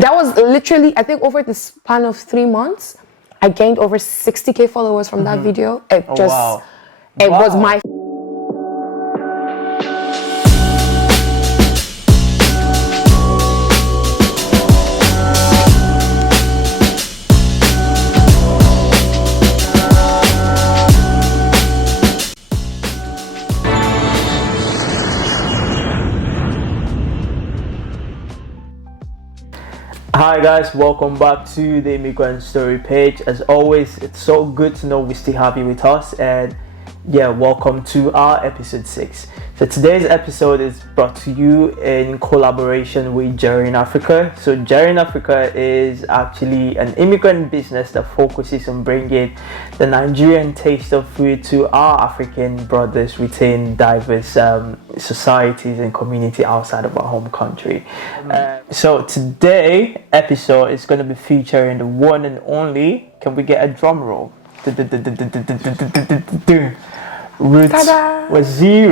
That was literally, I think over the span of 3 months, I gained over 60K followers from that video. It was my... Hi guys, welcome back to the Immigrant Story page. As always, it's so good to know we still have you with us, and yeah, welcome to our episode 6. So today's episode is brought to you in collaboration with Jerry in Africa. So Jerry in Africa is actually an immigrant business that focuses on bringing the Nigerian taste of food to our African brothers within diverse societies and community outside of our home country. So today's episode is going to be featuring the one and only, can we get a drum roll? Ruths Rosy.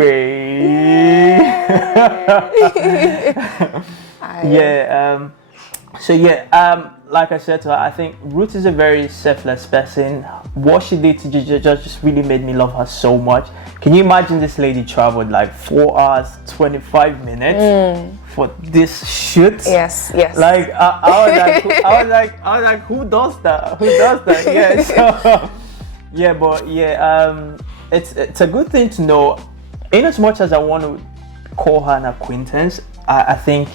Like I said to her, I think Ruth is a very selfless person. What she did to just really made me love her so much. Can you imagine this lady traveled like 4 hours 25 minutes for this shoot? Yes. Like I was like, who does that? Yeah. So it's a good thing to know. In as much as I want to call her an acquaintance, I think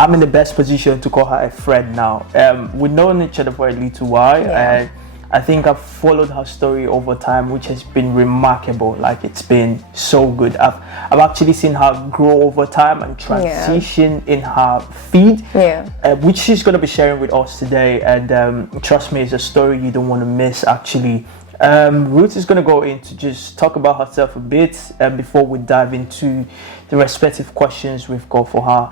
I'm in the best position to call her a friend now. We've known each other for a little while, and I think I've followed her story over time, which has been remarkable. Like, it's been so good. I've actually seen her grow over time and transition in her feed, which she's going to be sharing with us today. And trust me, it's a story you don't want to miss, actually. Ruth is going to go in to just talk about herself a bit before we dive into the respective questions we've got for her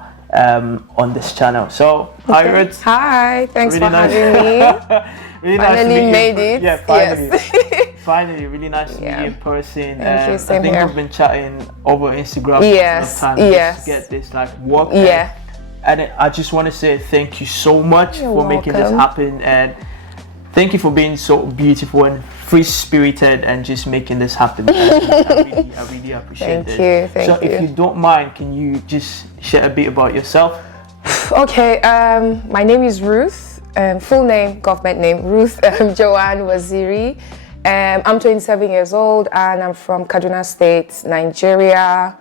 on this channel. So, hi Ruth. Hi, thanks for having me. Really finally nice made it. Yeah, finally. Yes. Finally, really nice to meet you in person. Thank you, same I think here. we've been chatting over Instagram Yes. for a time just to get this like work. And I just want to say thank you so much for making this happen, and thank you for being so beautiful and free-spirited and just making this happen. I really appreciate it. Thank you. If you don't mind, can you just share a bit about yourself? Okay, my name is Ruth. Full name, government name, Ruth Joanne Waziri. I'm 27 years old and I'm from Kaduna State, Nigeria.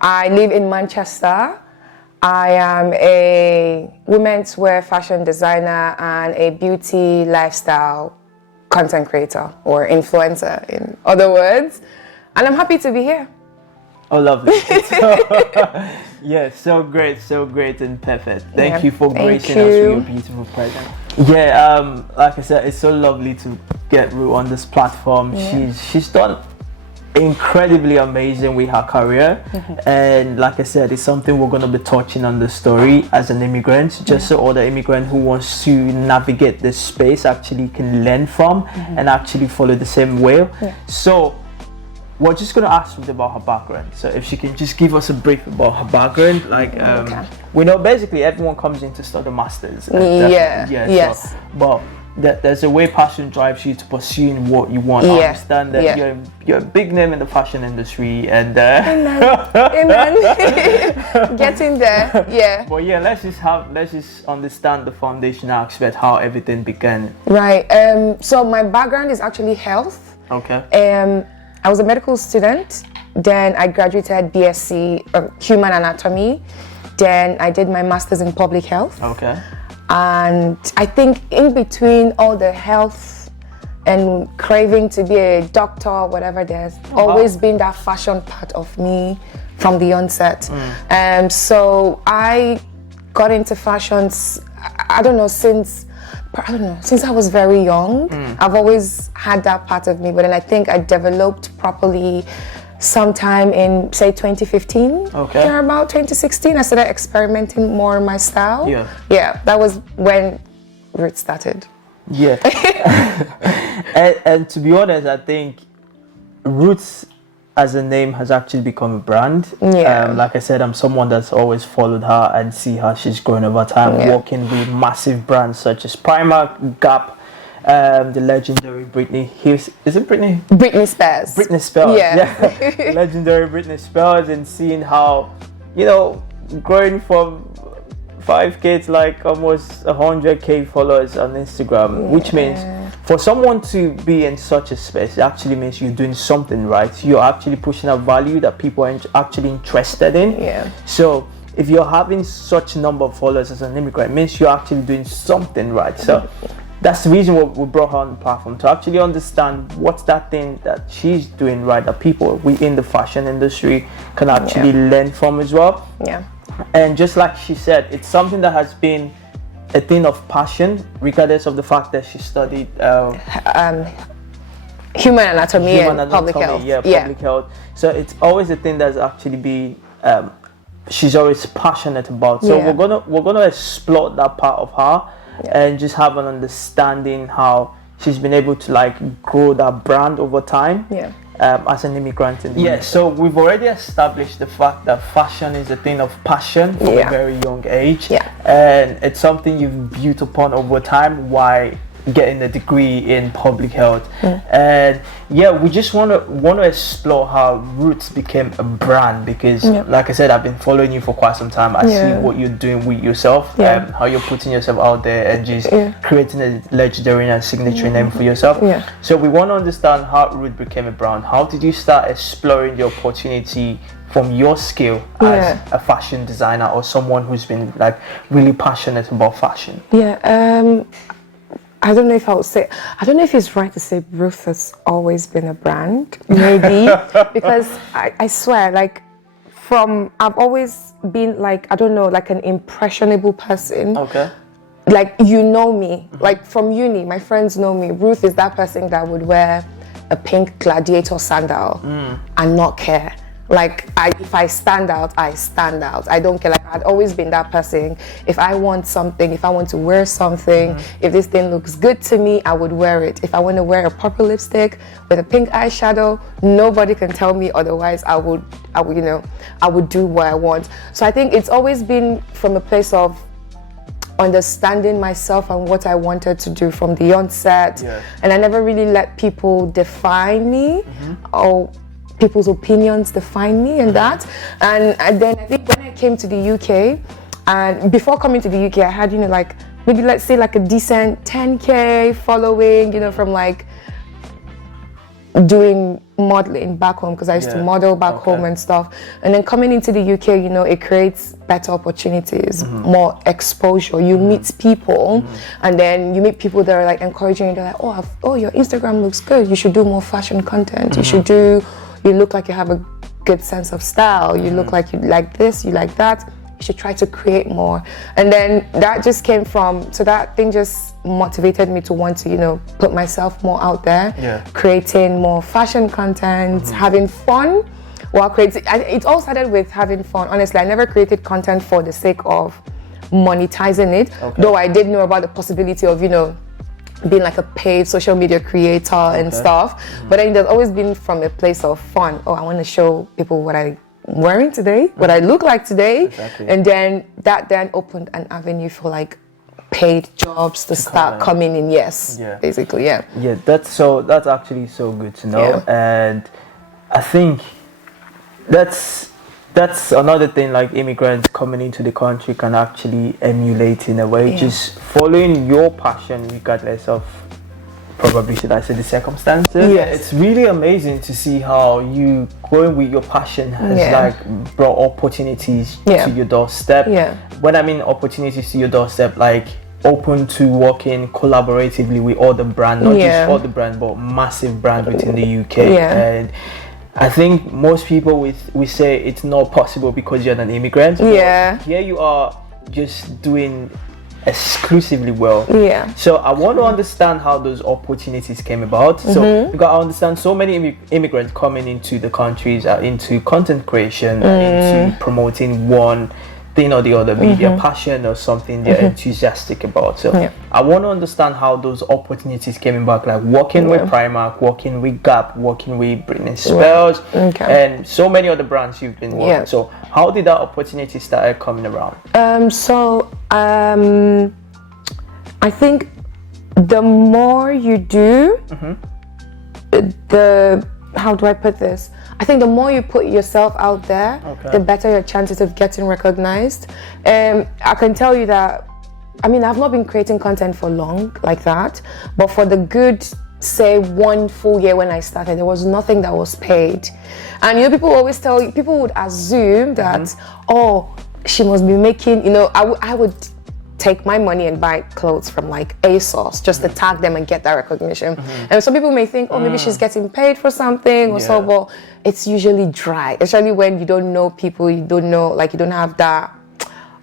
I live in Manchester. I am a women's wear fashion designer and a beauty lifestyle content creator or influencer, in other words. And I'm happy to be here. Oh, lovely. So great and perfect. Thank you for gracing us with your beautiful presence. Like I said, it's so lovely to get Ruth on this platform. She's done incredibly amazing with her career, and like I said, it's something we're going to be touching on the story as an immigrant, just so other immigrant who wants to navigate this space actually can learn from and actually follow the same way. So we're just going to ask Ruth about her background. So if she can just give us a brief about her background. Like we know basically everyone comes in to study masters. But there's a way passion drives you to pursuing what you want. I understand that you're a big name in the fashion industry, and Amen. Getting there. But let's just understand the foundational aspect, how everything began. Right. So my background is actually health. Okay. I was a medical student. Then I graduated BSc Human Anatomy. Then I did my master's in public health. Okay. And I think in between all the health and craving to be a doctor, whatever, there's always been that fashion part of me from the onset. So I got into fashions, since I was very young. I've always had that part of me, but then I think I developed properly sometime in, say, 2015. Or about 2016, I started experimenting more in my style. That was when Ruth started. And to be honest, I think Ruth's as a name has actually become a brand. Yeah. Like I said, I'm someone that's always followed her and see how she's grown over time, working with massive brands such as Primark, Gap, the legendary Britney. Is it Britney? Britney Spears. Britney Spears. Yeah. Legendary Britney Spears, and seeing how, you know, growing from 5K to like almost 100K followers on Instagram, which means for someone to be in such a space, it actually means you're doing something right. You're actually pushing a value that people are actually interested in. Yeah. So if you're having such a number of followers as an immigrant, it means you're actually doing something right. So that's the reason we brought her on the platform, to actually understand what's that thing that she's doing right that people within the fashion industry can actually learn from as well. Yeah. And just like she said, it's something that has been a thing of passion, regardless of the fact that she studied human anatomy and public health. Yeah, public health. So it's always a thing that's actually been she's always passionate about. So we're gonna explore that part of her and just have an understanding how she's been able to like grow that brand over time. Yeah. As an immigrant in the UK. So we've already established the fact that fashion is a thing of passion from a very young age, and it's something you've built upon over time while getting a degree in public health. And we just want to explore how Ruths became a brand, because like I said, I've been following you for quite some time. I see what you're doing with yourself, how you're putting yourself out there and just creating a legendary and signature name for yourself. So we want to understand how Ruth became a brand. How did you start exploring the opportunity from your skill as a fashion designer or someone who's been like really passionate about fashion? I don't know if it's right to say Ruth has always been a brand, maybe, because I swear, like, I've always been like, I don't know, like an impressionable person. Okay. Like, you know me, like from uni, my friends know me. Ruth is that person that would wear a pink gladiator sandal and not care. Like, if I stand out, I stand out. I don't care. Like, I'd always been that person. If I want something, if I want to wear something, if this thing looks good to me, I would wear it. If I want to wear a purple lipstick with a pink eyeshadow, nobody can tell me otherwise. I would do what I want. So I think it's always been from a place of understanding myself and what I wanted to do from the onset. And I never really let people define me or people's opinions define me and that. And then I think when I came to the UK, and before coming to the UK, I had, like maybe let's say like a decent 10K following, from like doing modeling back home, because I used to model back home and stuff. And then coming into the UK, it creates better opportunities, more exposure. You meet people, and then you meet people that are like encouraging you. They're like, oh, your Instagram looks good. You should do more fashion content. You look like you have a good sense of style. You look like you like this, you like that. You should try to create more. And then that just came so that thing just motivated me to want to, put myself more out there, creating more fashion content, having fun while creating. It all started with having fun. Honestly, I never created content for the sake of monetizing it, though I did know about the possibility of, being like a paid social media creator and stuff. But then there's always been from a place of fun. I want to show people what I'm wearing today, what I look like today. And then that opened an avenue for like paid jobs to start coming in. Basically. That's actually so good to know. And I think that's another thing, like immigrants coming into the country can actually emulate in a way, just following your passion regardless of, probably should I say, the circumstances. It's really amazing to see how you going with your passion has like brought opportunities to your doorstep. When I mean opportunities to your doorstep, like open to working collaboratively with other brands, not just other brands, but massive brands within the UK. And I think most people we say it's not possible because you're an immigrant. But here you are just doing exclusively well. So I want to understand how those opportunities came about. So because I understand so many immigrants coming into the countries are into content creation, into promoting one thing or the other, be their passion or something they're enthusiastic about. So I want to understand how those opportunities came back, like working with Primark, working with Gap, working with Britney Spears, and so many other brands you've been working. So how did that opportunity start coming around? I think the more you do, how do I put this? I think the more you put yourself out there, the better your chances of getting recognized. I can tell you that, I mean, I've not been creating content for long like that, but for the good, say 1 full year when I started, there was nothing that was paid. And you know, people would assume that, oh, she must be making, you know, I would take my money and buy clothes from like ASOS just to tag them and get that recognition. And some people may think, oh, maybe she's getting paid for something or so, but it's usually dry, especially when you don't know people, you don't know, like you don't have that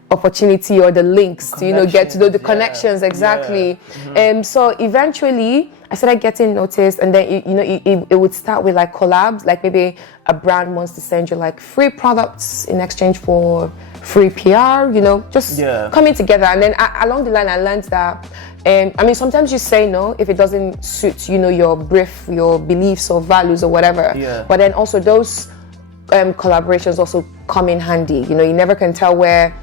opportunity or the links to, you know, get to know the connections exactly. And so eventually I started getting noticed, and then it would start with like collabs, like maybe a brand wants to send you like free products in exchange for free PR, you know, just coming together. And then along the line I learned that I mean, sometimes you say no if it doesn't suit, you know, your brief, your beliefs or values or whatever, but then also those collaborations also come in handy. You know, you never can tell where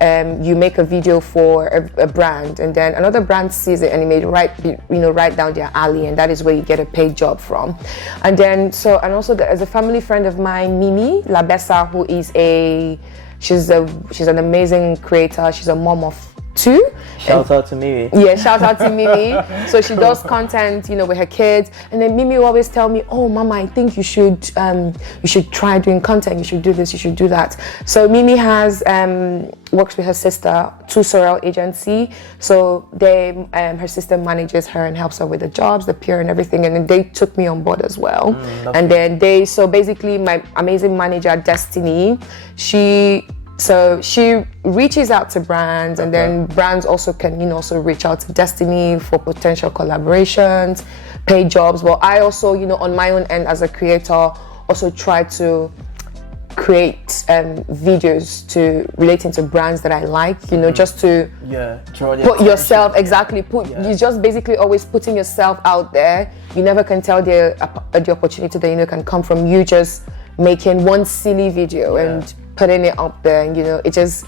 you make a video for a brand and then another brand sees it and it may right down their alley, and that is where you get a paid job from. And then and also there's a family friend of mine, Mimi Labessa, who is she's an amazing creator. She's a mom of 2. Shout out to Mimi. Yeah, shout out to Mimi. So she does content, you know, with her kids. And then Mimi will always tell me, oh, Mama, I think you should try doing content. You should do this, you should do that. So Mimi has works with her sister, Two Sorrel Agency. So her sister manages her and helps her with the jobs, the PR and everything. And then they took me on board as well. And then so basically my amazing manager, Destiny, she reaches out to brands, and then brands also can, you know, also reach out to Destiny for potential collaborations, paid jobs. But I also, you know, on my own end as a creator, also try to create videos relating to brands that I like, you know, just to put yourself you just basically always putting yourself out there. You never can tell the opportunity that, you know, can come from you just making one silly video and putting it up there, and you know, it just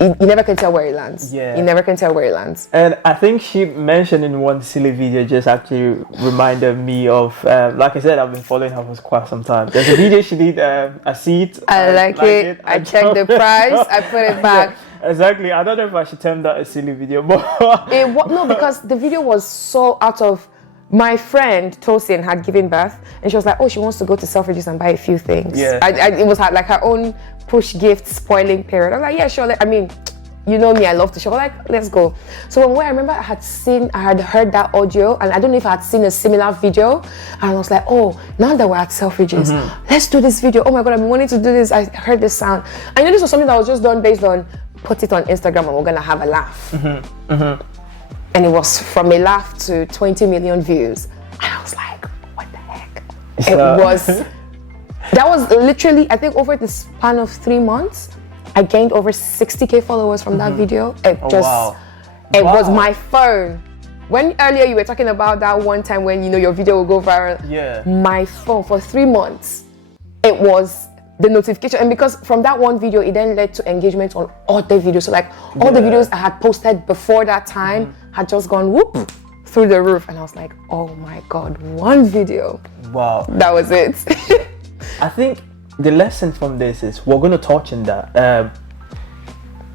you never can tell where it lands. You never can tell where it lands. And I think she mentioned in one silly video just actually reminded me of like I said, I've been following her for quite some time. There's a video she did, I see it, I like it. I checked the price, I put it back. Exactly. I don't know if I should term that a silly video, but no, because the video was so out of. My friend Tosin had given birth, and she was like, oh, she wants to go to Selfridges and buy a few things. It was like her own push gift spoiling period. I was like, yeah, sure. I mean, you know me, I love to shop. Like, let's go. So I remember I had heard that audio, and I don't know if I had seen a similar video, and I was like, oh, now that we're at Selfridges, let's do this video. Oh my God, I've been wanting to do this. I heard this sound. I know this was something that was just done based on put it on Instagram and we're gonna have a laugh. And it was from a laugh to 20 million views. And I was like, what the heck? That was literally, I think over the span of 3 months, I gained over 60K followers from that video. It was my phone. When earlier you were talking about that one time when, you know, your video will go viral. My phone for 3 months, it was the notification. And because from that one video, it then led to engagement on other videos. So like all the videos I had posted before that time had just gone whoop through the roof. And I was like, oh my God, one video. Wow. That was it. I think the lesson from this is we're going to touch on that.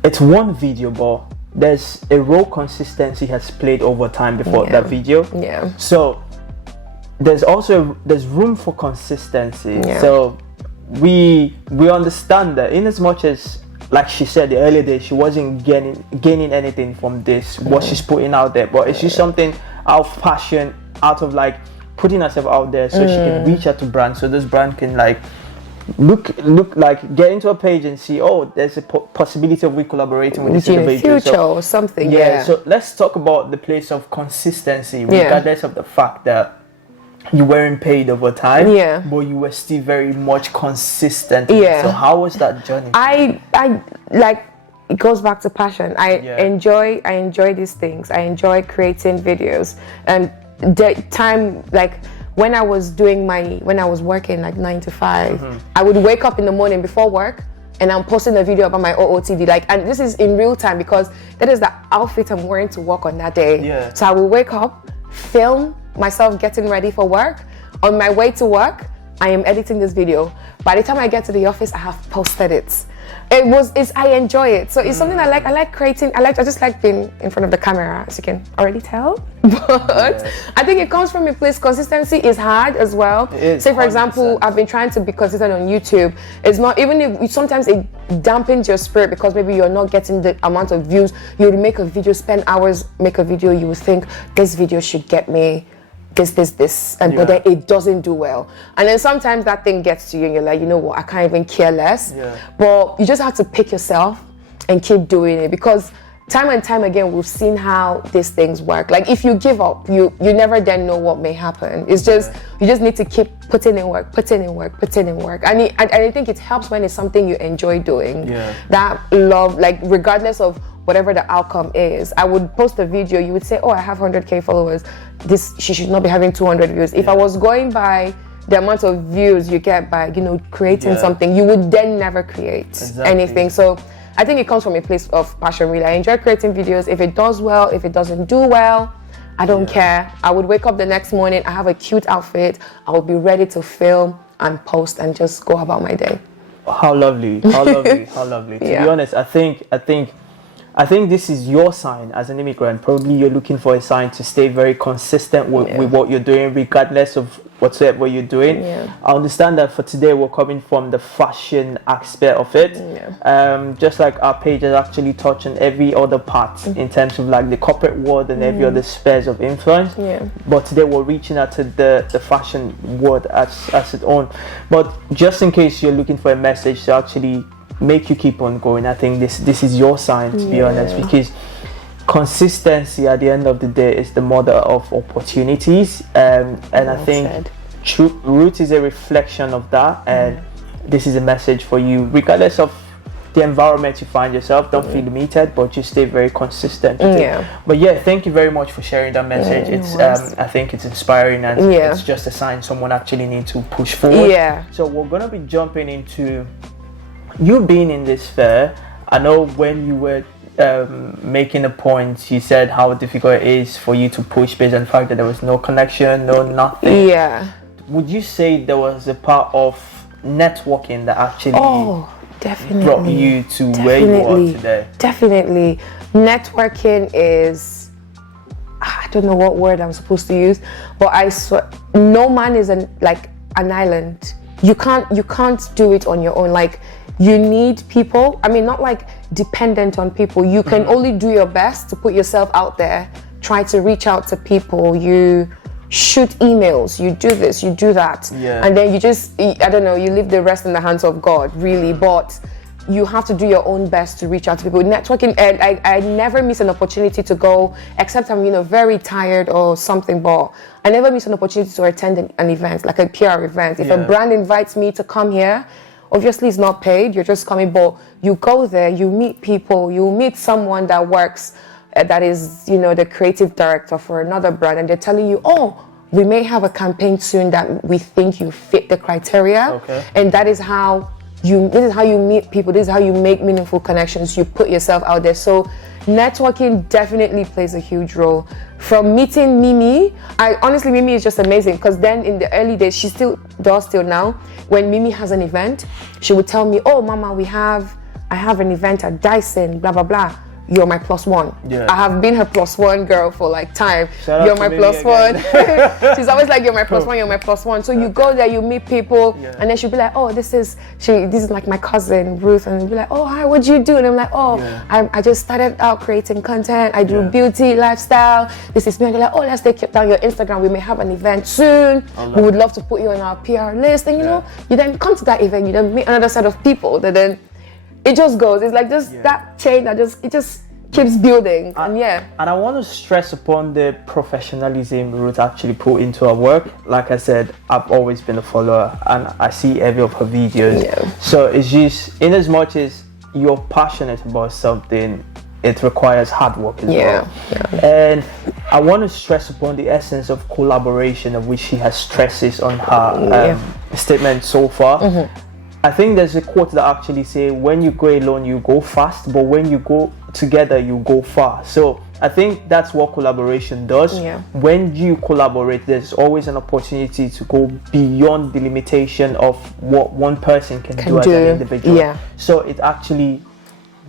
It's one video, but there's a role consistency has played over time before that video. So there's room for consistency. So we understand that in as much as, like she said the earlier days, she wasn't gaining anything from this, what she's putting out there, but it's just something out of passion, out of like putting herself out there so she can reach out to brands, so this brand can like look like get into a page and see, oh, there's a possibility of we collaborating with this individual, future or something. So let's talk about the place of consistency, regardless of the fact that you weren't paid over time, Yeah. but you were still very much consistent. Yeah. So how was that journey? I like, it goes back to passion. I enjoy these things. I enjoy creating videos, and the time, like when I was working like 9 to 5, I would wake up in the morning before work and I'm posting a video about my OOTD, like, and this is in real time because that is the outfit I'm wearing to work on that day. Yeah. So I will wake up, film myself getting ready for work. On my way to work, I am editing this video. By the time I get to the office, I have posted it. I enjoy it. So it's something I like. I like creating. I just like being in front of the camera, as you can already tell. But I think it comes from a place. Consistency is hard as well. Say, for 100%. Example, I've been trying to be consistent on YouTube. It's not, even if sometimes it dampens your spirit because maybe you're not getting the amount of views. You would make a video, spend hours, make a video. You would think this video should get me this, and but then it doesn't do well, and then sometimes that thing gets to you and you're like, you know what, I can't even care less. But you just have to pick yourself and keep doing it, because time and time again we've seen how these things work. Like if you give up, you never then know what may happen. It's just you just need to keep putting in work, and I think it helps when it's something you enjoy doing. That love, like regardless of whatever the outcome is. I would post a video, you would say, oh, I have 100k followers, she should not be having 200 views. If I was going by the amount of views you get by, creating something, you would then never create anything. So I think it comes from a place of passion, really. I enjoy creating videos. If it does well, if it doesn't do well, I don't care. I would wake up the next morning, I have a cute outfit, I will be ready to film and post and just go about my day. How lovely, how lovely, how lovely. To be honest, I think this is your sign as an immigrant. Probably you're looking for a sign to stay very consistent with what you're doing, regardless of whatsoever you're doing. I understand that for today we're coming from the fashion aspect of it. Just like our page has actually touched on every other part in terms of like the corporate world and every other spheres of influence. But today we're reaching out to the fashion world as its own. But just in case you're looking for a message to actually make you keep on going, I think this is your sign, to be honest, because consistency at the end of the day is the mother of opportunities, and I think Ruth is a reflection of that, and this is a message for you, regardless of the environment you find yourself. Don't feel limited, but just stay very consistent with it. But thank you very much for sharing that message. It's I think it's inspiring, and it's just a sign someone actually needs to push forward. So we're gonna be jumping into you being in this fair. I know when you were making a point, you said how difficult it is for you to push based on the fact that there was no connection, no nothing. Would you say there was a part of networking that actually brought you to where you are today? Definitely. Networking is, I don't know what word I'm supposed to use, but I swear, no man is an island. You can't do it on your own. Like, you need people. I mean, not like dependent on people. You can only do your best to put yourself out there, try to reach out to people. You shoot emails, you do this, you do that. And then you just, I don't know, you leave the rest in the hands of God, really. But you have to do your own best to reach out to people. Networking, I never miss an opportunity to go, except I'm, very tired or something, but I never miss an opportunity to attend an event, like a PR event. If a brand invites me to come here, obviously it's not paid, you're just coming, but you go there, you meet people, you meet someone that works, that is, the creative director for another brand, and they're telling you, oh, we may have a campaign soon that we think you fit the criteria. And that is how this is how you meet people, this is how you make meaningful connections, you put yourself out there. So networking definitely plays a huge role. From meeting Mimi, honestly, Mimi is just amazing, because then in the early days, she still does till now, when Mimi has an event, she would tell me, oh mama, I have an event at Dyson, blah blah blah, you're my +1. I have been her +1 girl for like time. You're my +1. She's always like, you're my +1, you're my +1. So you go there, you meet people, and then she'll be like, oh, this is like my cousin Ruth, and you'll be like, oh, hi, what do you do? And I'm like, oh, I just started out creating content. I do beauty, lifestyle. This is me. And they're like, oh, let's take down your Instagram. We may have an event soon. We would love to put you on our PR list. And you then come to that event, you then meet another set of people that then it just goes. It's like just that chain that it just keeps building. And I want to stress upon the professionalism Ruth actually put into her work. Like I said, I've always been a follower and I see every of her videos. So it's just, in as much as you're passionate about something, it requires hard work as well. And I want to stress upon the essence of collaboration, of which she has stresses on her statement so far. I think there's a quote that actually say, when you go alone you go fast, but when you go together you go far. So I think that's what collaboration does. When you collaborate, there's always an opportunity to go beyond the limitation of what one person can do as an individual. So it actually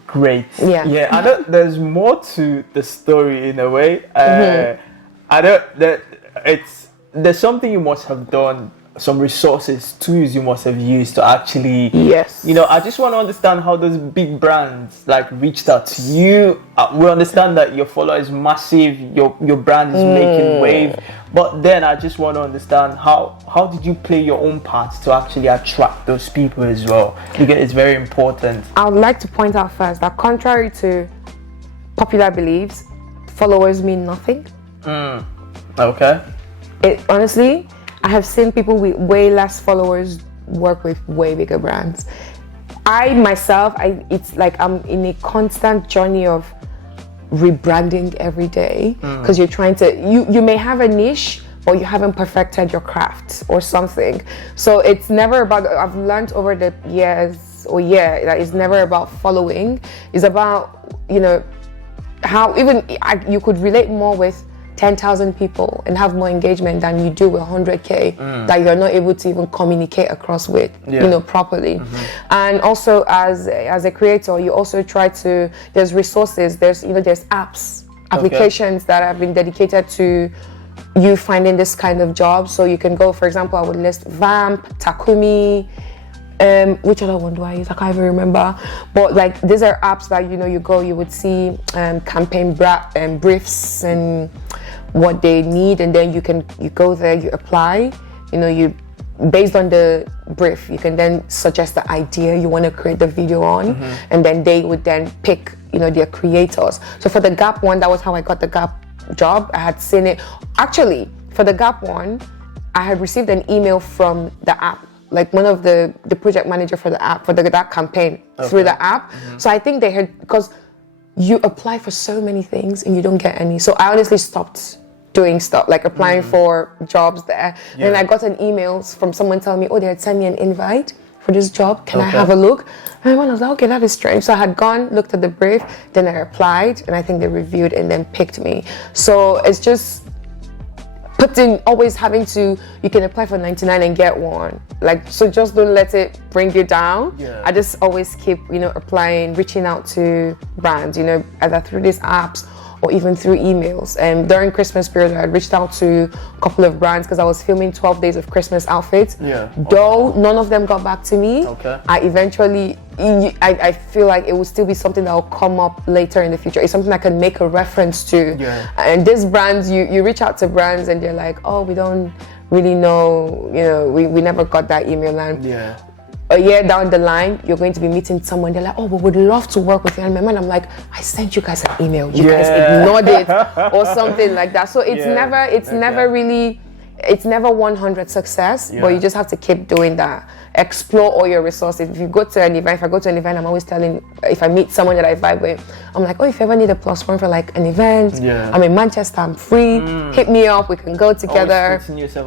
great. I know there's more to the story in a way. I know that there's something you must have done, some resources, tools you must have used to actually, you know, I just want to understand how those big brands like reached out to you. We understand that your follower is massive, your brand is making wave, but then I just want to understand how did you play your own part to actually attract those people as well, because it's very important. I would like to point out first that contrary to popular beliefs, followers mean nothing. Okay. It honestly, I have seen people with way less followers work with way bigger brands. I myself, it's like I'm in a constant journey of rebranding every day, because you're trying to, you may have a niche, but you haven't perfected your craft or something. So it's never about, I've learned over the years, that it's never about following. It's about, you know, how even you could relate more with 10,000 people and have more engagement than you do with 100K that you're not able to even communicate across with, you know, properly. And also as a creator, you also try to, there's resources, there's applications that have been dedicated to you finding this kind of job. So you can go, for example, I would list Vamp, Takumi, which other one do I use? I can't even remember. But like, these are apps that, you know, you would see campaign briefs and what they need, and then you go there, you apply, you know, based on the brief, you can then suggest the idea you want to create the video on, and then they would then pick, you know, their creators. So for the Gap one, that was how I got the Gap job. I had seen it. Actually, for the Gap one, I had received an email from the app, like one of the project manager for the app, for that campaign through the app. So I think they had, because you apply for so many things and you don't get any. So I honestly stopped doing stuff, like applying for jobs there. And then I got an email from someone telling me, oh, they had sent me an invite for this job. Can I have a look? And I was like, okay, that is strange. So I had gone, looked at the brief, then I applied, and I think they reviewed and then picked me. So it's just always having to, you can apply for 99 and get one. Like, so just don't let it bring you down. I just always keep, you know, applying, reaching out to brands, you know, either through these apps or even through emails. And during Christmas period, I reached out to a couple of brands because I was filming 12 days of Christmas outfits. Though none of them got back to me, I eventually, I feel like it will still be something that will come up later in the future. It's something I can make a reference to. And these brands, you reach out to brands and they're like, oh, we don't really know, you know, we never got that email. And a year down the line, you're going to be meeting someone. They're like, oh, we would love to work with you. And I'm like, I sent you guys an email. You guys ignored it or something like that. So it's never 100 success, but you just have to keep doing that. Explore all your resources. If I go to an event, I'm always telling, if I meet someone that I vibe with, I'm like, oh, if you ever need a +1 for like an event, I'm in Manchester, I'm free, hit me up, we can go together,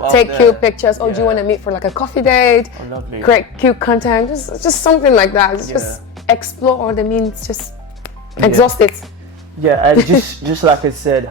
take cute pictures. Oh, do you want to meet for like a coffee date? Create cute content, just something like that. Just explore all the means, just exhaust it. And just like I said,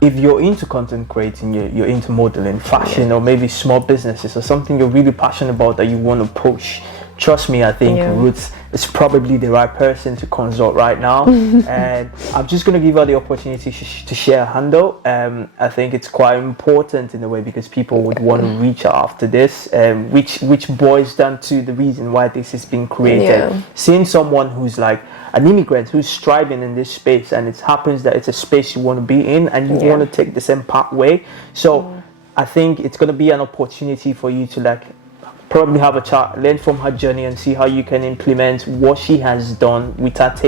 if you're into content creating, you're into modeling, fashion, or maybe small businesses or something you're really passionate about that you want to push, trust me, I think Ruth is probably the right person to consult right now. And I'm just going to give her the opportunity to share a handle. I think it's quite important in a way because people would want to reach out after this, which boils down to the reason why this has been created. Seeing someone who's like an immigrant who's striving in this space, and it happens that it's a space you want to be in and you want to take the same pathway. So I think it's going to be an opportunity for you to like probably have a chat, learn from her journey, and see how you can implement what she has done without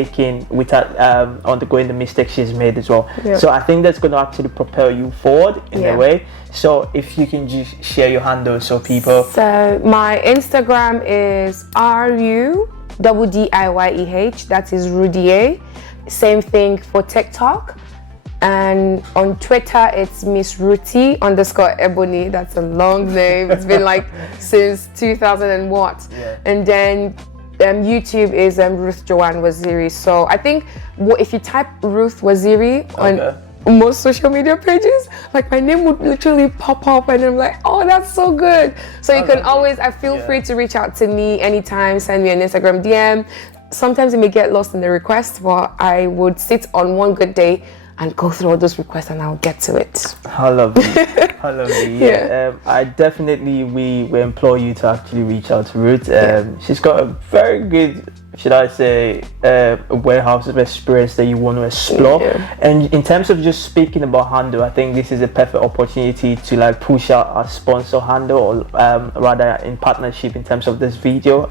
undergoing the mistakes she's made as well. Yep. So I think that's going to actually propel you forward in a way. So if you can just share your handle so people. So my Instagram is RUDDIYEH. That is Rudier. Same thing for TikTok. And on Twitter, it's Miss Ruthie _Ebony. That's a long name. It's been like since 2000 and what. Yeah. And then YouTube is Ruth Joanne Waziri. So I think if you type Ruth Waziri on most social media pages, like my name would literally pop up, and I'm like, oh, that's so good. So you can always, feel free to reach out to me anytime. Send me an Instagram DM. Sometimes it may get lost in the request, but I would sit on one good day and go through all those requests, and I'll get to it. How lovely. How lovely. Yeah. I definitely, we implore you to actually reach out to Ruth. She's got a very good, should I say, warehouse of experience that you want to explore. And in terms of just speaking about handle, I think this is a perfect opportunity to like push out a sponsor handle, or rather in partnership in terms of this video.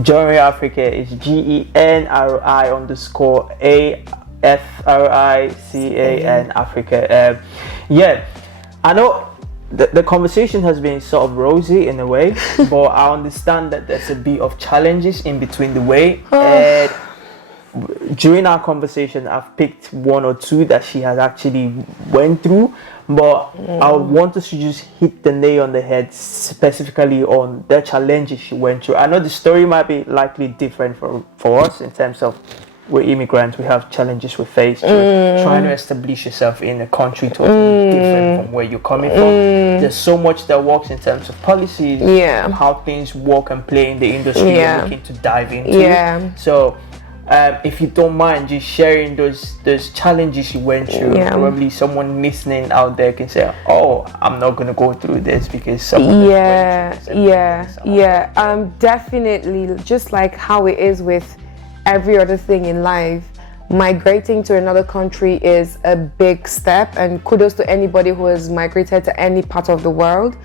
Journey Africa is GENRI_AFRICAN Africa. I know the conversation has been sort of rosy in a way, but I understand that there's a bit of challenges in between the way. And during our conversation, I've picked one or two that she has actually went through, but I want us to just hit the nail on the head specifically on the challenges she went through. I know the story might be likely different for us in terms of we're immigrants, we have challenges we face trying to establish yourself in a country totally different from where you're coming from. There's so much that works in terms of policies, how things work and play in the industry you're looking to dive into. So if you don't mind just sharing those challenges you went through, probably someone listening out there can say, oh, I'm not going to go through this because someone definitely, just like how it is with every other thing in life, migrating to another country is a big step, and kudos to anybody who has migrated to any part of the world.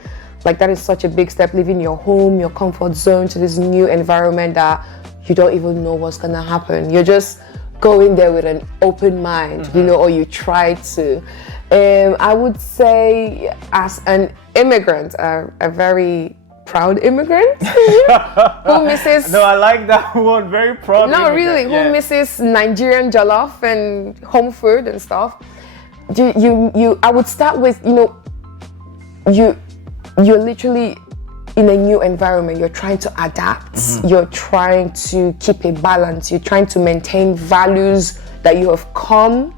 Like, that is such a big step, leaving your home, your comfort zone, to this new environment that you don't even know what's gonna happen. You're just going there with an open mind, or you try to. I would say, as an immigrant, a very proud immigrant who misses. No, I like that one. Very proud. No, really, who misses Nigerian jollof and home food and stuff. I would start with, you're literally in a new environment. You're trying to adapt. You're trying to keep a balance. You're trying to maintain values that you have come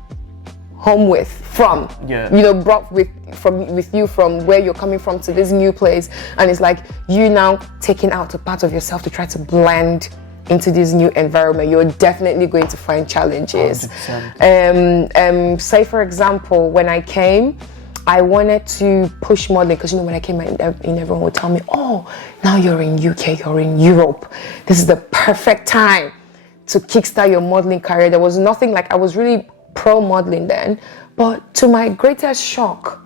home brought with you from where you're coming from to this new place, and it's like you now taking out a part of yourself to try to blend into this new environment. You're definitely going to find challenges. 100%. Say for example, when I came, I wanted to push modeling because when I came in, everyone would tell me, oh, now you're in UK, you're in Europe, this is the perfect time to kickstart your modeling career. There was nothing, like, I was really pro modeling then, but to my greatest shock,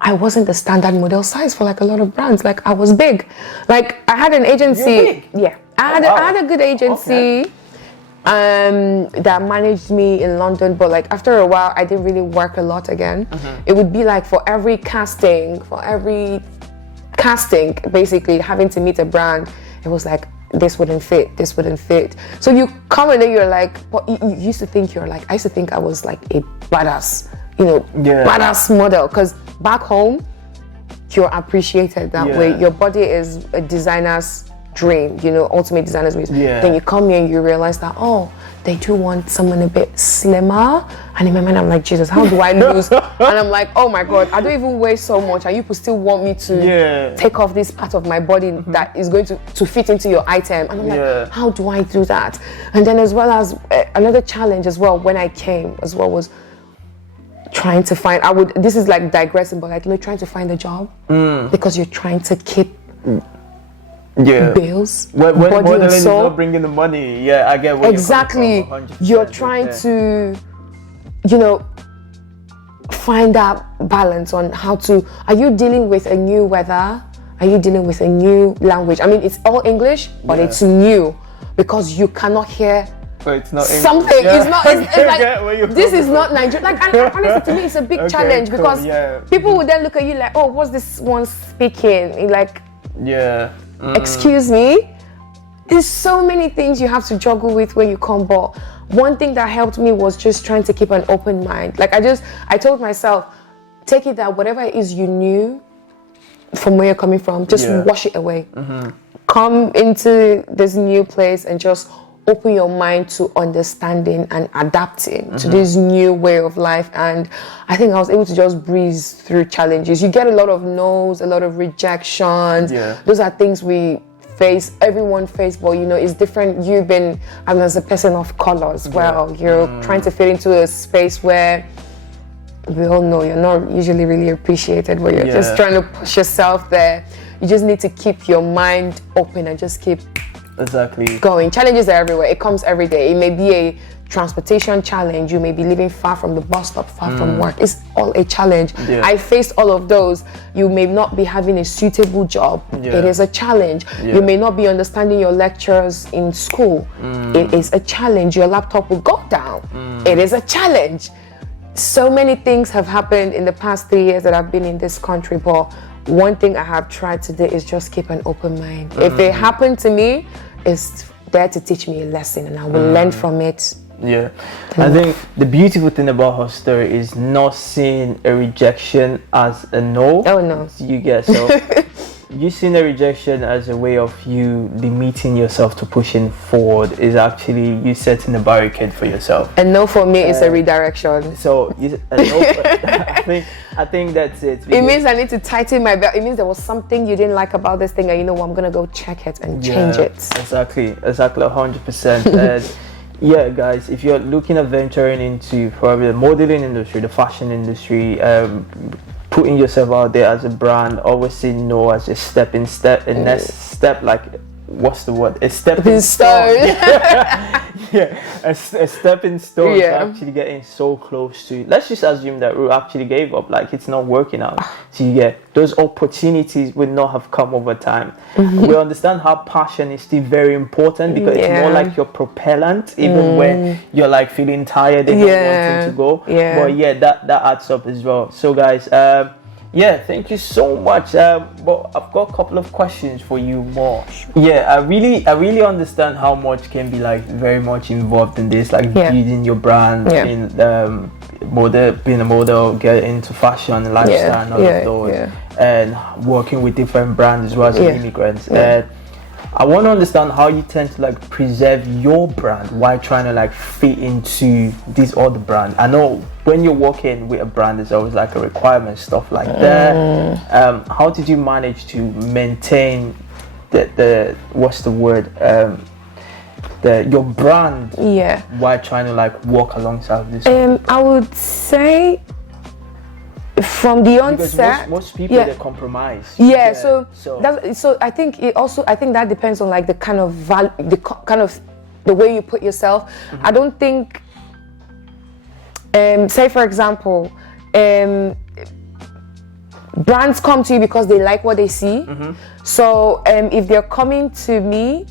I wasn't the standard model size for like a lot of brands. Like, I was big. Like, I had an agency. I had a good agency that managed me in London, but like after a while I didn't really work a lot again. It would be like for every casting basically having to meet a brand, it was like this wouldn't fit. So you come and then you're like, you used to think I used to think I was like a badass, badass model, because back home you're appreciated that way. Your body is a designer's dream, ultimate designer's dream. Then you come here and you realize that, oh, they do want someone a bit slimmer. And in my mind, I'm like, Jesus, how do I lose? And I'm like, oh my God, I don't even weigh so much, and you still want me to take off this part of my body that is going to fit into your item. And I'm like, how do I do that? And then as well as another challenge as well when I came as well was trying to find, this is like digressing, but like, trying to find a job because you're trying to keep bills, when modeling is not bringing the money. I get what exactly. You're trying to, find that balance on how to. Are you dealing with a new weather? are you dealing with a new language? I mean, it's all English, but it's new because you cannot hear it's not something. Yeah. It's not. It's like this is not Nigeria. Like, and honestly, to me, it's a big challenge because people would then look at you like, oh, what's this one speaking? Like, excuse me. There's so many things you have to juggle with when you come. But one thing that helped me was just trying to keep an open mind. Like, I told myself, take it that whatever it is you knew from where you're coming from, just wash it away. Come into this new place and just open your mind to understanding and adapting to this new way of life. And I think I was able to just breeze through challenges. You get a lot of no's, a lot of rejections. Those are things everyone face, but you know, it's different. You've been, as a person of color as well, you're trying to fit into a space where we all know you're not usually really appreciated, but you're just trying to push yourself there. You just need to keep your mind open and just keep going. Challenges are everywhere. It comes every day. It may be a transportation challenge. You may be living far from the bus stop, far from work. It's all a challenge. I faced all of those. You may not be having a suitable job. It is a challenge. You may not be understanding your lectures in school. It is a challenge. Your laptop will go down. It is a challenge. So many things have happened in the past 3 years that I've been in this country, but one thing I have tried to do is just keep an open mind. If it happened to me, it's there to teach me a lesson, and I will learn from it. I think the beautiful thing about her story is not seeing a rejection as a no. Oh no. You get so you seeing a rejection as a way of you limiting yourself to pushing forward is actually you setting a barricade for yourself. And no for me is a redirection. So I think that's it. It means I need to tighten my belt. It means there was something you didn't like about this thing, and you know what, I'm gonna go check it and change it. Exactly 100%. And yeah, guys, if you're looking at venturing into probably the modeling industry, the fashion industry, putting yourself out there as a brand, always say no as a stepping step, and next step, like, what's the word? A stepping stone. A stepping stone to actually getting so close to. Let's just assume that Ruth actually gave up, like it's not working out. So you get those opportunities would not have come over time. We understand how passion is still very important because it's more like your propellant, even when you're like feeling tired and not wanting to go. But that adds up as well. So guys, thank you so much. But I've got a couple of questions for you more. I really understand how much can be like very much involved in this, like building your brand, in being a model, get into fashion and lifestyle and all of those, and working with different brands as well as immigrants. I want to understand how you tend to like preserve your brand while trying to like fit into this other brand. I know when you're working with a brand, there's always like a requirement, stuff like that. How did you manage to maintain the what's the word? Your brand while trying to like work alongside this? I would say from the onset, because most people they compromise. So I think that depends on like the kind of value, the way you put yourself. I don't think, say for example, brands come to you because they like what they see. So if they're coming to me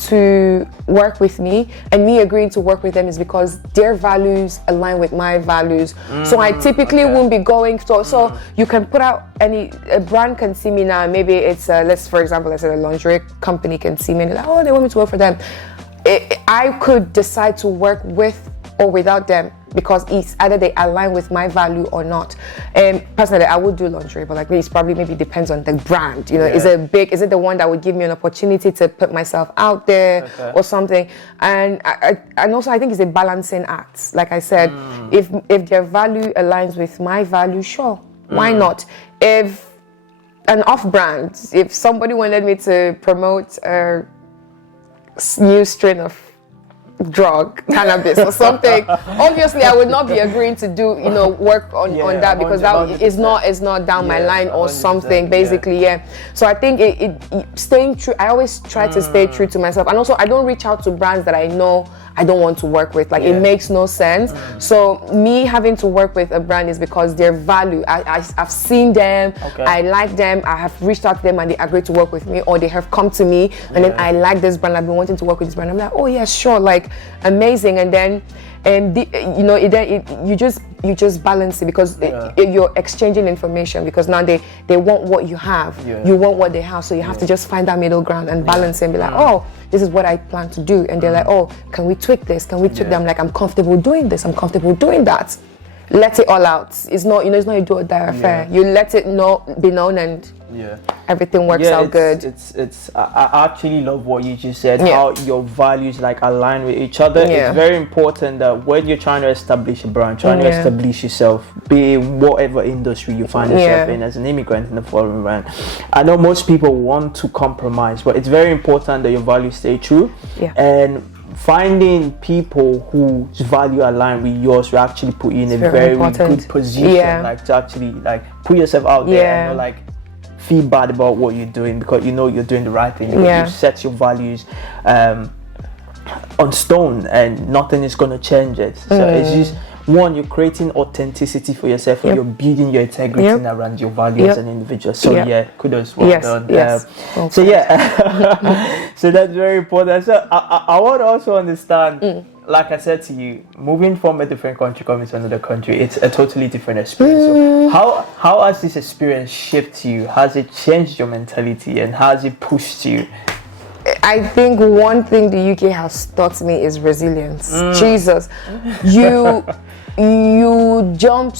to work with me, and me agreeing to work with them is because their values align with my values. So I typically won't be going so you can put out a brand can see me now, maybe it's for example, let's say a lingerie company can see me and they're like, oh, they want me to work for them. I could decide to work with or without them because it's either they align with my value or not. Personally, I would do lingerie, but like it's probably maybe depends on the brand. You know, is it the one that would give me an opportunity to put myself out there or something? And also I think it's a balancing act. Like I said, if their value aligns with my value, sure, why not? If an off-brand, if somebody wanted me to promote a new strain of drug, cannabis or something, obviously I would not be agreeing to do work on that because that is not down my line or something basically. So I think it staying true, I always try to stay true to myself, and also I don't reach out to brands that I know I don't want to work with. Like, it makes no sense. So me having to work with a brand is because their value, I've seen them, I like them, I have reached out to them and they agreed to work with me, or they have come to me and then I like this brand, I've been wanting to work with this brand. I'm like, oh yeah, sure, like amazing. And then you just balance it, because you're exchanging information, because now they want what you have, you want what they have, so you have to just find that middle ground and balance it and be like, oh, this is what I plan to do, and they're like, oh, can we tweak this, can we tweak that? I'm like, I'm comfortable doing this, I'm comfortable doing that. Let it all out. It's not, it's not a do or die affair. You let it be known, and everything works out good. I actually love what you just said, how your values like align with each other. It's very important that when you're trying to establish a brand, trying to establish yourself, be in whatever industry you find yourself in as an immigrant in the foreign brand. I know most people want to compromise, but it's very important that your values stay true. And finding people whose value align with yours will actually put you in a very good position, like to actually like put yourself out there and not like feel bad about what you're doing, because you know you're doing the right thing. You set your values on stone and nothing is going to change it. So it's just, one, you're creating authenticity for yourself, and you're building your integrity around your values as an individual. So kudos, well done. So so that's very important. So I want to also understand, like I said to you, moving from a different country coming to another country, it's a totally different experience. So how has this experience shaped you? Has it changed your mentality, and has it pushed you? I think one thing the UK has taught me is resilience. Jesus, you jump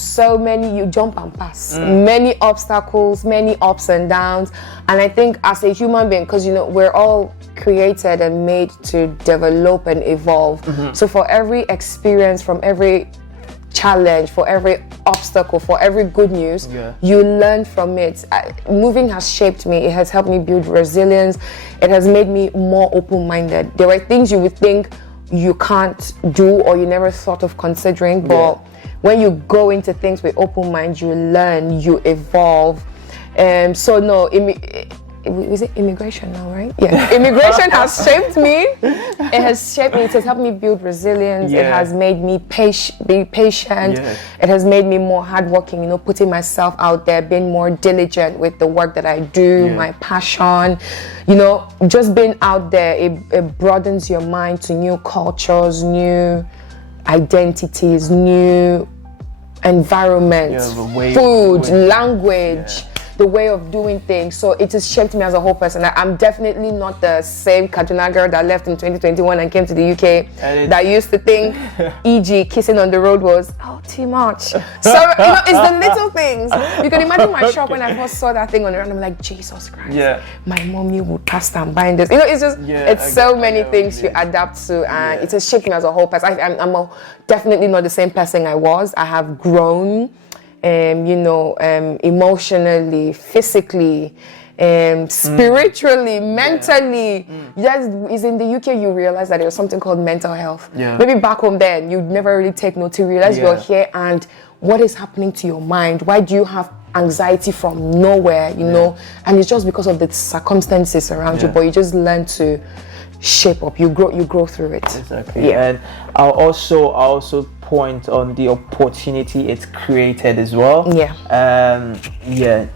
and pass many obstacles, many ups and downs. And I think as a human being, because we're all created and made to develop and evolve. So for every experience, from every challenge, for every obstacle, for every good news, you learn from it. Moving has shaped me. It has helped me build resilience. It has made me more open-minded. There were things you would think you can't do or you never thought of considering, but when you go into things with open mind, you learn, you evolve. So no, is it immigration now, right? Yeah, immigration has shaped me. It has shaped me. It has helped me build resilience. It has made me be patient. It has made me more hardworking, putting myself out there, being more diligent with the work that I do, my passion. Just being out there, it broadens your mind to new cultures, new identities, new environments, food, language, the way of doing things. So it has shaped me as a whole person. I'm definitely not the same Kaduna girl that left in 2021 and came to the UK that used to think, e.g., kissing on the road was too much. So it's the little things. You can imagine my shock when I first saw that thing on the road. I'm like, Jesus Christ, my mommy would pass and buying this. It's just it's so many things you adapt to, and it has shaped me as a whole person. I'm definitely not the same person I was. I have grown. Emotionally, physically, spiritually, mentally. Yes, is in the UK you realize that there's something called mental health. Maybe back home then you'd never really take note to realize you're here and what is happening to your mind. Why do you have anxiety from nowhere? And it's just because of the circumstances around you. But you just learn to shape up. You grow through it. Exactly. And I'll also point on the opportunity it's created as well. I'll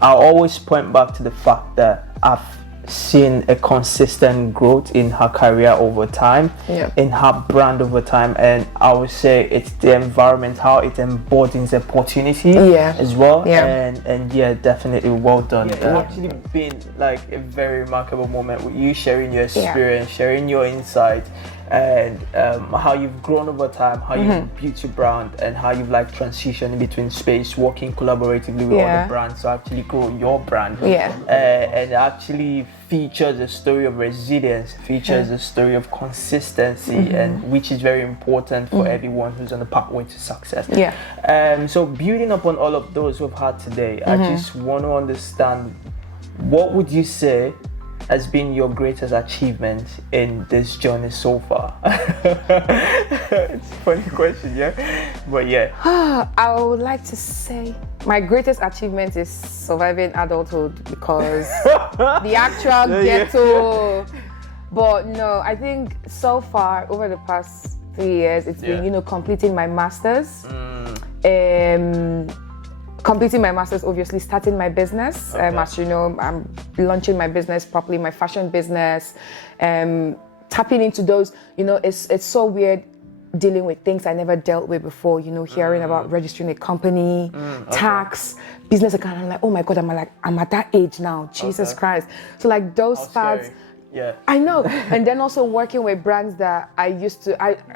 always point back to the fact that I've seen a consistent growth in her career over time, in her brand over time, and I would say it's the environment, how it embodies opportunity as well. And definitely well done. It's actually been like a very remarkable moment with you sharing your experience, sharing your insight, and how you've grown over time, how you've built your brand, and how you've like transitioned in between space, working collaboratively with other brands to actually grow your brand. And actually features a story of resilience, features a story of consistency, and which is very important for everyone who's on the pathway to success. So building upon all of those we've had today, I just want to understand, what would you say has been your greatest achievement in this journey so far? It's a funny question, but I would like to say my greatest achievement is surviving adulthood, because the actual ghetto. But no, I think so far over the past 3 years. It's been, you know, completing my master's. Completing my master's, obviously, starting my business. As you know, I'm launching my business properly, my fashion business. Tapping into those, you know, it's so weird dealing with things I never dealt with before, you know, hearing about registering a company, tax, business account. I'm like, oh my God, I'm at that age now, Jesus Christ. So like those parts, I know. And then also working with brands that I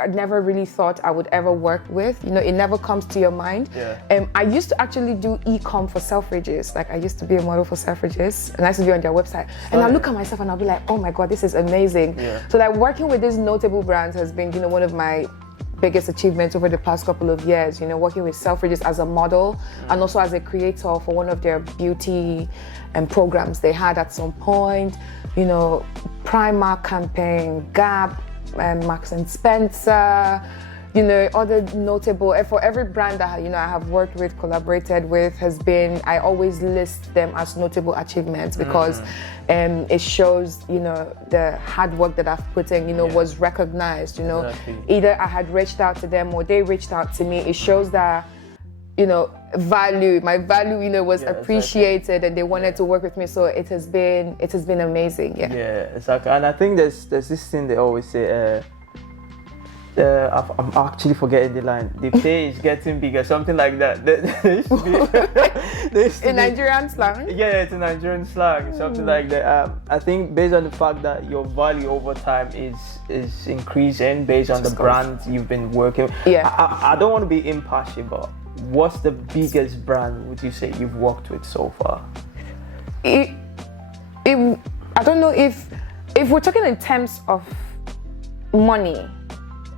never really thought I would ever work with. You know, it never comes to your mind. I used to actually do e-com for Selfridges. Like I used to be a model for Selfridges and I used to be on their website. And I look at myself and I'll be like, oh my God, this is amazing. So like working with these notable brands has been, you know, one of my biggest achievements over the past couple of years, you know, working with Selfridges as a model and also as a creator for one of their beauty programs they had at some point, you know, Primark campaign, Gap, Marks and Spencer, you know, other notable, for every brand that, you know, I have worked with, collaborated with, has been, I always list them as notable achievements because it shows, you know, the hard work that I've put in, you know, was recognized, you know. Either I had reached out to them or they reached out to me. It shows that, you know, my value, you know, was appreciated and they wanted to work with me. So it has been amazing. Yeah, exactly. And I think there's this thing they always say, I'm actually forgetting the line. The pay is getting bigger, something like that. In Nigerian slang? Yeah, it's a Nigerian slang, something like that. I think based on the fact that your value over time is increasing based on the brand you've been working with. I don't want to be impartial, but what's the biggest brand would you say you've worked with so far? I don't know if we're talking in terms of money.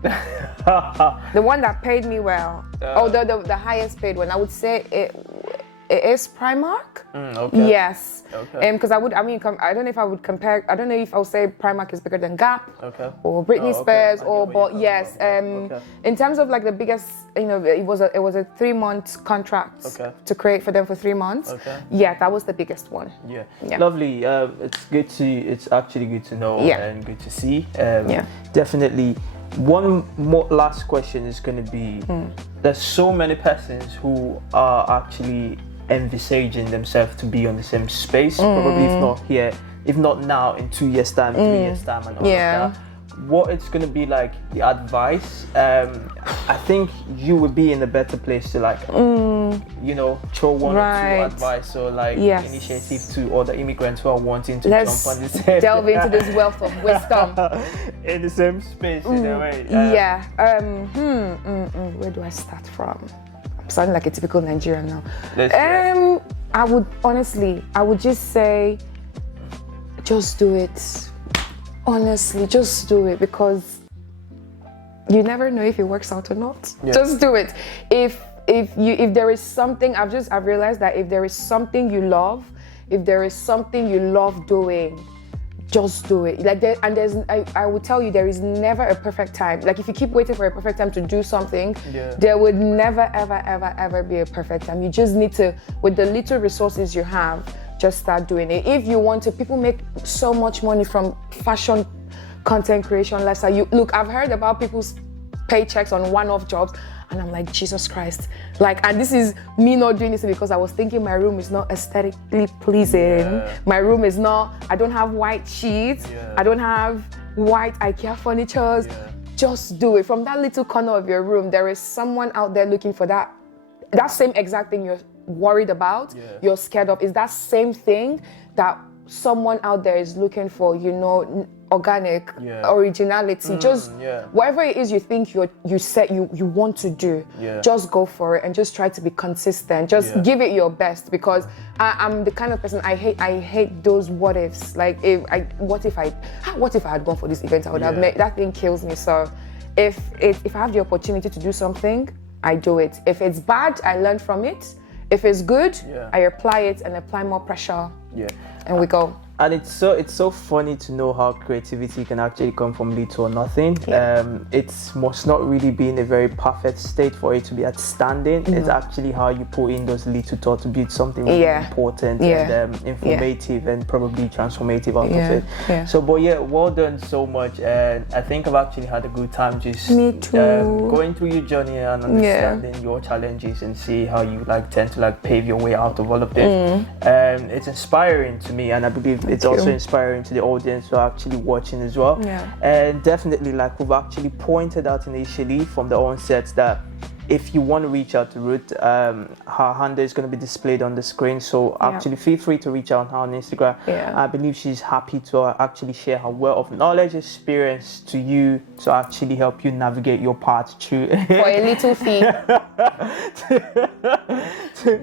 The one that paid me well, the highest paid one, I would say it is Primark. Yes. Because I don't know if I would compare. I don't know if I'll say Primark is bigger than Gap or Britney Spears but yes. In terms of like the biggest, you know, it was a 3-month contract to create for them for 3 months. Yeah, that was the biggest one. Yeah. Lovely. It's actually good to know and good to see. Definitely. One more last question is going to be, there's so many persons who are actually envisaging themselves to be on the same space, probably if not now, in 2 years time, 3 years time and all of that. What it's going to be like, the advice, I think you would be in a better place to like, you know, throw one or two advice or like initiative to other immigrants who are wanting to jump on this delve into this wealth of wisdom in the same space in a way. Where do I start from? I'm sounding like a typical Nigerian now. I would just say, just do it. Honestly, just do it, because you never know if it works out or not. Just do it. If there is something, I've realized that if there is something you love, if there is something you love doing, just do it. Like I would tell you, there is never a perfect time. Like if you keep waiting for a perfect time to do something, there would never ever be a perfect time. You just need to, with the little resources you have, just start doing it. If you want to, people make so much money from fashion content creation lifestyle. Look, I've heard about people's paychecks on one-off jobs, and I'm like, Jesus Christ. Like, and this is me not doing this because I was thinking my room is not aesthetically pleasing. My room is not, I don't have white sheets. I don't have white IKEA furniture. Just do it. From that little corner of your room, there is someone out there looking for that same exact thing you're worried about, you're scared of, is that same thing that someone out there is looking for, you know, organic originality. Just whatever it is you think you want to do, just go for it and just try to be consistent. Just give it your best, because I'm the kind of person, I hate those what ifs. Like what if I had gone for this event, I would have made that thing. Kills me. So if I have the opportunity to do something, I do it. If it's bad, I learn from it. If it's good, I apply it and apply more pressure. And we go. And it's so funny to know how creativity can actually come from little or nothing. It must not really be in a very perfect state for it to be outstanding. It's actually how you put in those little thoughts to build something really important and informative and probably transformative out of it. So, but well done so much. And I think I've actually had a good time just going through your journey and understanding your challenges and see how you tend to pave your way out of all of this. It's inspiring to me, and I believe it's also inspiring to the audience who are actually watching as well. And definitely, we've actually pointed out initially from the onset, that if you want to reach out to Ruth, her handle is going to be displayed on the screen. So actually feel free to reach out on Instagram. I believe she's happy to actually share her wealth of knowledge, experience to you to actually help you navigate your path through. For a little fee.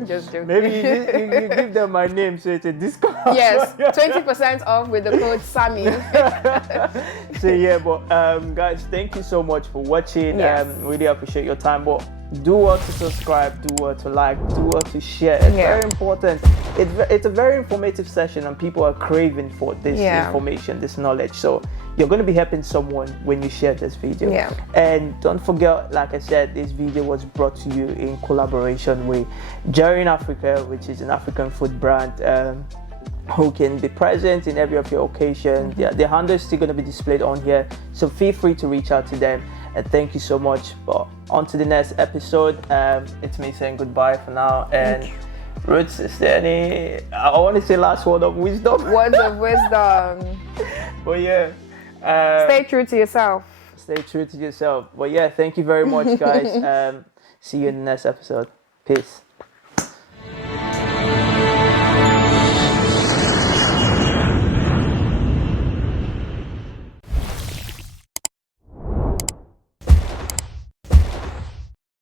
Just joking. Maybe you give them my name so it's a discount. Yes, 20% off with the code Sammy. So but guys, thank you so much for watching. Really appreciate your time. But do what to subscribe, do what to like, do what to share. It's very important. It's a very informative session, and people are craving for this information, this knowledge. So you're going to be helping someone when you share this video. And don't forget, like I said, this video was brought to you in collaboration with Jerry in Africa, which is an African food brand. Who can be present in every of your occasion. The handle is still going to be displayed on here, so feel free to reach out to them. And thank you so much. But on to the next episode. It's me saying goodbye for now. And Ruth, is there any, I want to say last word of wisdom? Words of wisdom. But stay true to yourself. Stay true to yourself. But thank you very much, guys. See you in the next episode. Peace.